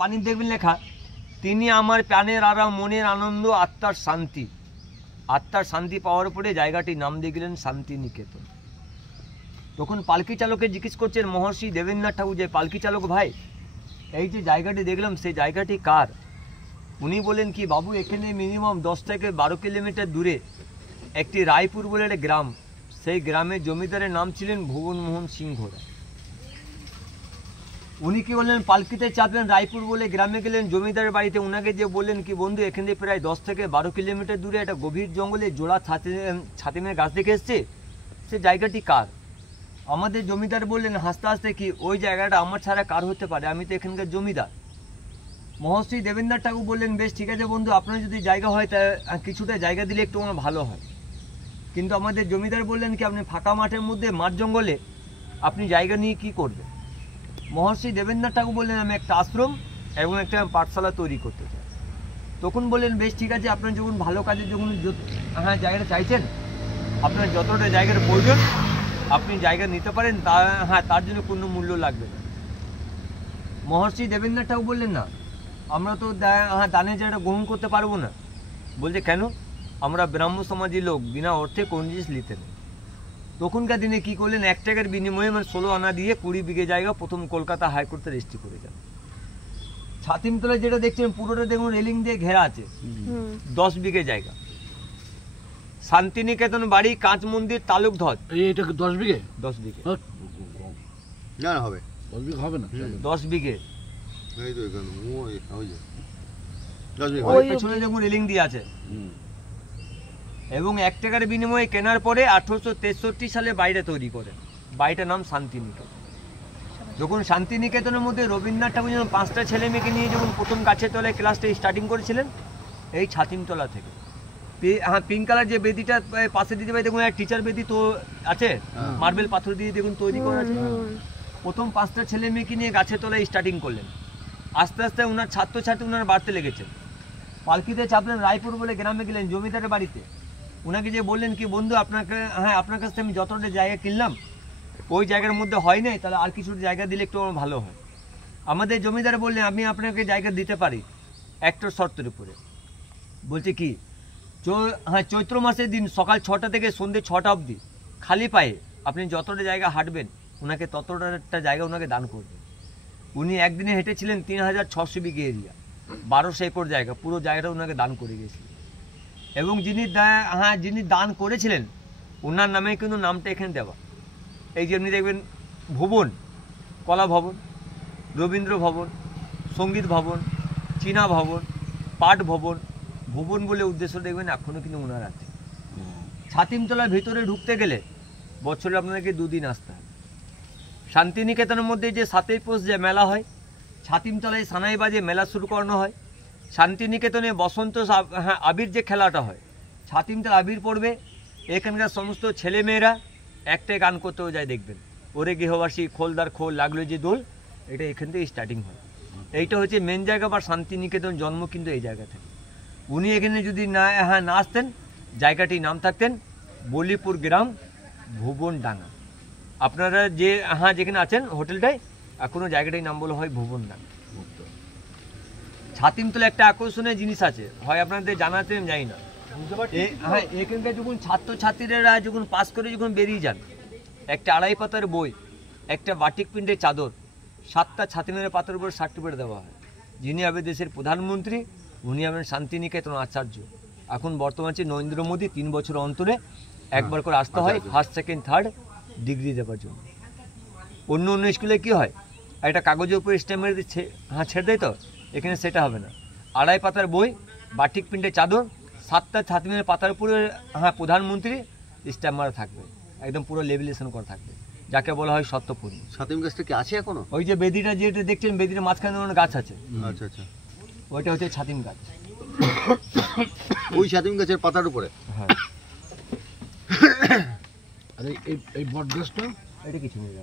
বাণী দেখবেন লেখা, তিনি আমার প্রাণের আরাম, মনের আনন্দ, আত্মার শান্তি। আত্মার শান্তি পাওয়ার পরে জায়গাটির নাম দিয়ে গেলেন শান্তিনিকেতন। তখন পালকি চালকে জিজ্ঞেস করছেন মহর্ষি দেবেন্দ্রনাথ ঠাকুর, যে পালকি চালক ভাই, এই যে জায়গাটি দেখলাম সেই জায়গাটি কার? উনি বলেন কি, বাবু এখানে মিনিমাম 10 থেকে 12 কিলোমিটার দূরে একটি রায়পুর বলে একটা গ্রাম, সেই গ্রামের জমিদারের নাম ছিলেন ভুবনমোহন সিংহ রায়। উনি কি বললেন, পালকিতে চাপলেন, রায়পুর বলে গ্রামে গেলেন জমিদারের বাড়িতে। ওনাকে যে বললেন কি, বন্ধু এখান থেকে প্রায় 10 থেকে 12 কিলোমিটার দূরে একটা গভীর জঙ্গলে জোড়া ছাতিমের গাছ দেখে এসছে, সে জায়গাটি কার? আমাদের জমিদার বললেন হাসতে হাসতে কি, ওই জায়গাটা আমার ছাড়া কার হতে পারে, আমি তো এখানকার জমিদার। মহর্ষি দেবেন্দ্রনাথ ঠাকুর বললেন, বেশ ঠিক আছে বন্ধু, আপনার যদি জায়গা হয় তা কিছুটা জায়গা দিলে একটু আমার ভালো হয়। কিন্তু আমাদের জমিদার বললেন কি, আপনি ফাঁকা মাঠের মধ্যে মাঠ জঙ্গলে আপনি জায়গা নিয়ে কি করবেন? মহর্ষি দেবেন্দ্রনাথ ঠাকুর বললেন, আমি একটা আশ্রম এবং একটা পাঠশালা তৈরি করতে চাই। তখন বললেন, বেশ ঠিক আছে, আপনার যখন ভালো কাজে যখন জায়গাটা চাইছেন, আপনার যতটা জায়গার প্রয়োজন আপনি জায়গা নিতে পারেন, তার জন্য কোনো মূল্য লাগবে না। মহর্ষি দেবেন্দ্রনাথ ঠাকুর বললেন, না, আমরা তো দানের জায়গাটা গ্রহণ করতে পারবো না। বলছে কেন? আমরা ব্রাহ্ম সমাজী লোক, বিনা অর্থে কোন জিনিস নিতে নেই। তখনকার দিনে কি করলেন, 1 টাকার বিনিময়ে 16 আনা দিয়ে 20 বিঘে জায়গা প্রথম কলকাতা হাইকোর্টে রেজিস্ট্রি করে যান। ছাতিমতলায় যেটা দেখছেন পুরোটা দেখুন রেলিং দিয়ে ঘেরা আছে, 10 বিঘে জায়গা। শান্তিনিকেতন বাড়ি, কাঁচ মন্দির, তালুকধ্বজ। এটা 10 বিঘে? 10 বিঘে না হবে, 10 বিঘে হবে না, 10 বিঘে। এই তো এখানে ওই 10 বিঘে ওই পেছনে দেখুন রেলিং দিয়ে আছে। এবং 1 টাকার বিনিময়ে কেনার পরে 1863 সালে বাইরে তৈরি করেন। বাড়িটার নাম শান্তিনিকেতন। যখন শান্তিনিকেতনের মধ্যে রবীন্দ্রনাথ ঠাকুর যখন 5টা ছেলে মেয়েকে নিয়ে যখন প্রথম গাছের তলায় ক্লাসটা স্টার্টিং করেছিলেন, এই ছাতিমতলা থেকে। পিঙ্ক কালার যে বেদিটা পাশে দিতে পারে দেখুন, এক টিচার বেদি তো আছে, মার্বেল পাথর দিয়ে দেখুন তৈরি করা আছে। প্রথম 5টা ছেলে মেয়েকে নিয়ে গাছের তলায় স্টার্টিং করলেন। আস্তে আস্তে ওনার ছাত্রছাত্রী ওনার বাড়তে লেগেছে। পালকিতে চাপলেন, রায়পুর বলে গ্রামে গেলেন জমিদারের বাড়িতে। ওনাকে যে বললেন কি, বন্ধু আপনাকে আপনার কাছ থেকে আমি যতটা জায়গা কিনলাম ওই জায়গার মধ্যে হয় নাই, তাহলে আর কিছু জায়গা দিলে একটু ভালো হয়। আমাদের জমিদার বললেন, আমি আপনাকে জায়গা দিতে পারি একটা শর্তের উপরে। বলছে কি, চৈত্র মাসের দিন সকাল 6টা থেকে সন্ধ্যে 6টা অবধি খালি পায়ে আপনি যতটা জায়গা হাঁটবেন ওনাকে ততটা জায়গা ওনাকে দান করবেন। উনি একদিনে হেঁটেছিলেন 3600 বিঘে এরিয়া, 1200 একর জায়গা, পুরো জায়গাটা ওনাকে দান করে গিয়েছিলেন। এবং যিনি দান করেছিলেন ওনার নামে কিন্তু নামটা এখানে দেওয়া। এই যে আপনি দেখবেন ভুবন, কলা ভবন, রবীন্দ্র ভবন, সঙ্গীত ভবন, চীনা ভবন, পাট ভবন, ভুবন বলে উদ্দেশ্য দেখবেন এখনও কিন্তু ওনার আছে। ছাতিমতলার ভিতরে ঢুকতে গেলে বছরে আপনাকে 2 দিন আসতে হবে। শান্তিনিকেতনের মধ্যে যে 7ই পৌষ যে মেলা হয়, ছাতিমতলায় সানাই বাজে মেলা শুরু করানো হয়। শান্তিনিকেতনে বসন্ত আবির যে খেলাটা হয়, ছাতিমতলা আবির পড়বে, এখানকার সমস্ত ছেলেমেয়েরা একটাই গান করতেও যায় দেখবেন, ওরে গৃহবাসী খোলদার খোল লাগলো যে দোল, এটা এখান থেকে স্টার্টিং হয়। এইটা হচ্ছে মেন জায়গা বা শান্তিনিকেতন জন্ম কিন্তু এই জায়গা থেকে। উনি এখানে যদি না আসতেন, জায়গাটির নাম থাকতেন বলিপুর গ্রাম, ভুবনডাঙ্গা। আপনারা যে যেখানে আছেন হোটেলটায়, এখনও জায়গাটির নাম বলা হয় ভুবনডাঙ্গা। ছাতিমতলা একটা আকর্ষণীয় জিনিস আছে, হয় আপনাদের জানা আছে আমি জানি না। এখানকার যখন ছাত্রছাত্রীরা যখন পাস করে যখন বেরিয়ে যান, একটা 2.5 পাতার বই, একটা বাটিক প্রিন্টের চাদর, 7টা ছাতিমের পাতার উপর সার্টিফিকেট দেওয়া হয়। যিনি হবে দেশের প্রধানমন্ত্রী, উনি হবেন শান্তিনিকেতন আচার্য। এখন বর্তমান হচ্ছে নরেন্দ্র মোদী 3 বছর অন্তরে একবার করে আসতে হয়, 1st, 2nd, 3rd ডিগ্রি দেওয়ার জন্য। অন্য স্কুলে কি হয়, একটা কাগজের উপর স্ট্যাম্প মেরে দিচ্ছে, ছেড়ে দেয়, তো এখানে সেটা হবে না। 2.5 পাতার বই, বাটিক প্রিন্টের চাদর, 7টা ছাতিমের পাতার উপরে প্রধানমন্ত্রী স্ট্যাম্প মারা থাকবে, একদম পুরো লেভেলেশন করা থাকবে, যাকে বলা হয় সত্যপূর্ণ। ছাতিম গাছটা কি আছে এখনো? ওই যে বেদিটা যেটা দেখছেন, বেদির মাঝখানে গাছ আছে, আচ্ছা আচ্ছা, ওইটা হচ্ছে ছাতিম গাছ। ওই ছাতিম গাছের পাতার উপরে? হ্যাঁ। আরে এই বট গাছটা, এটা কিছু নেই।